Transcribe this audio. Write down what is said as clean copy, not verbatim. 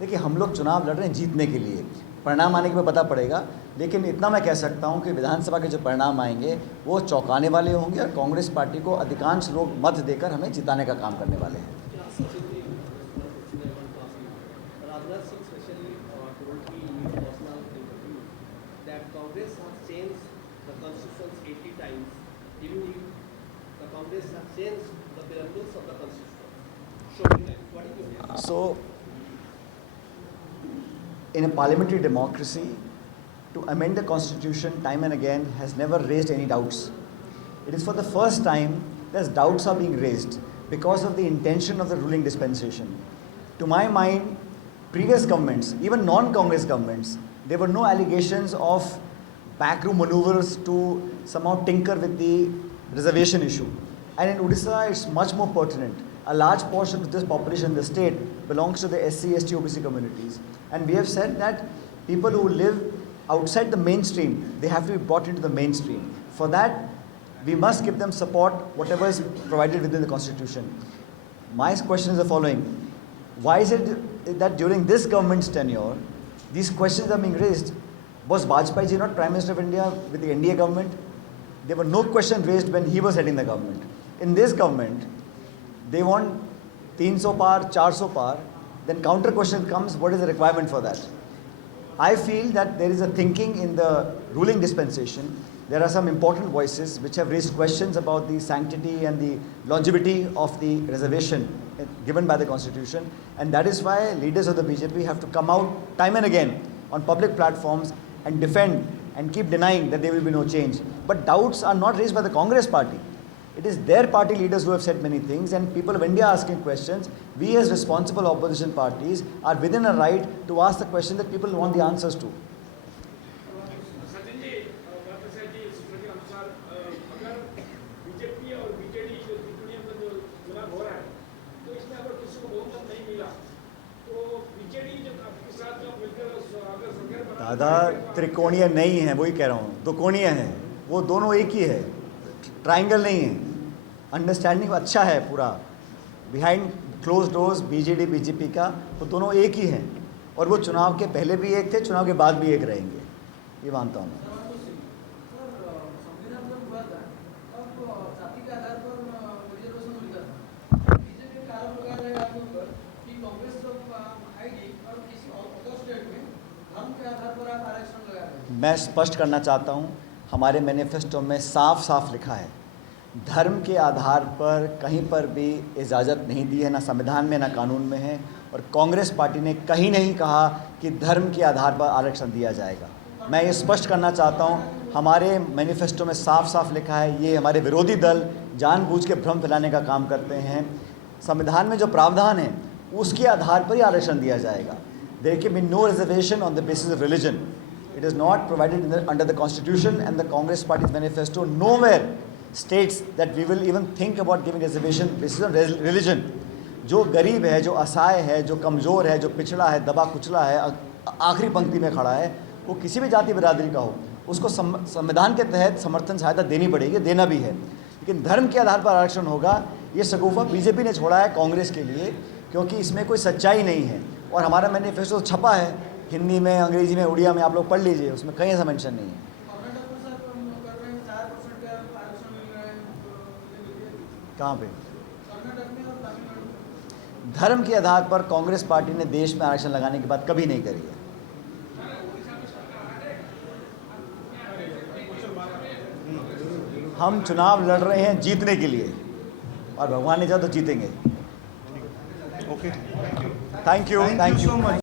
देखिए, हम लोग चुनाव लड़ रहे हैं जीतने के लिए, परिणाम आने के बाद पता पड़ेगा। लेकिन इतना मैं कह सकता हूं कि विधानसभा के जो परिणाम आएंगे वो चौंकाने वाले होंगे और कांग्रेस पार्टी को अधिकांश लोग मत देकर हमें जिताने का काम करने वाले हैं। So, in a parliamentary democracy, to amend the constitution time and again has never raised any doubts. It is for the first time that doubts are being raised because of the intention of the ruling dispensation. To my mind, previous governments, even non-Congress governments, there were no allegations of backroom maneuvers to somehow tinker with the reservation issue. And in Odisha, it's much more pertinent. A large portion of this population in the state belongs to the SC, ST, OBC communities. And we have said that people who live outside the mainstream, they have to be brought into the mainstream. For that, we must give them support, whatever is provided within the constitution. My question is the following. Why is it that during this government's tenure, these questions are being raised? Was Vajpayee ji not Prime Minister of India with the NDA government? There were no questions raised when he was heading the government. In this government, they want 300 par, 400 par, then counter question comes, what is the requirement for that? I feel that there is a thinking in the ruling dispensation. There are some important voices which have raised questions about the sanctity and the longevity of the reservation given by the constitution, and that is why leaders of the BJP have to come out time and again on public platforms and defend and keep denying that there will be no change. But doubts are not raised by the Congress party. It is their party leaders who have said many things, and people of India asking questions. We as responsible opposition parties are within a right to ask the question that people want the answers to. दादा, त्रिकोणीय नहीं है, वही कह रहा हूँ, दो कोणीय है, वो दोनों एक ही है, ट्राइंगल नहीं है। अंडरस्टैंडिंग अच्छा है पूरा, behind close doors BJD BJP का, वो दोनों एक ही हैं और वो चुनाव के पहले भी एक थे, चुनाव के बाद भी एक रहेंगे, ये मानता हूँ मैं। मैं स्पष्ट करना चाहता हूँ, हमारे मैनिफेस्टो में साफ साफ लिखा है, धर्म के आधार पर कहीं पर भी इजाज़त नहीं दी है, ना संविधान में ना कानून में है। और कांग्रेस पार्टी ने कहीं नहीं कहा कि धर्म के आधार पर आरक्षण दिया जाएगा। मैं ये स्पष्ट करना चाहता हूँ, हमारे मैनिफेस्टो में साफ साफ लिखा है, ये हमारे विरोधी दल जानबूझ के भ्रम फैलाने का काम करते हैं। संविधान में जो प्रावधान है उसके आधार पर ही आरक्षण दिया जाएगा। There can be no reservation on the basis of religion. It is not provided under the constitution, and the Congress party's manifesto nowhere states that we will even think about giving reservation based on religion. जो गरीब है, जो असहाय है, जो कमज़ोर है, जो पिछड़ा है, दबा कुचला है, आखिरी पंक्ति में खड़ा है, वो किसी भी जाति बिरादरी का हो, उसको संविधान के तहत समर्थन सहायता देनी पड़ेगी, देना भी है। लेकिन धर्म के आधार पर आरक्षण होगा, ये शगुफा बीजेपी ने छोड़ा है कांग्रेस के लिए, क्योंकि इसमें कोई सच्चाई नहीं है। और हमारा मैनिफेस्टो छपा है हिंदी में, अंग्रेजी में, उड़िया में, आप लोग पढ़ लीजिए, उसमें कहीं ऐसा मेंशन नहीं है। कहाँ पे? धर्म के आधार पर कांग्रेस पार्टी ने देश में आरक्षण लगाने की बात कभी नहीं करी है। हम चुनाव लड़ रहे हैं जीतने के लिए, और भगवान ने चाहा तो जीतेंगे। Okay, thank you so much.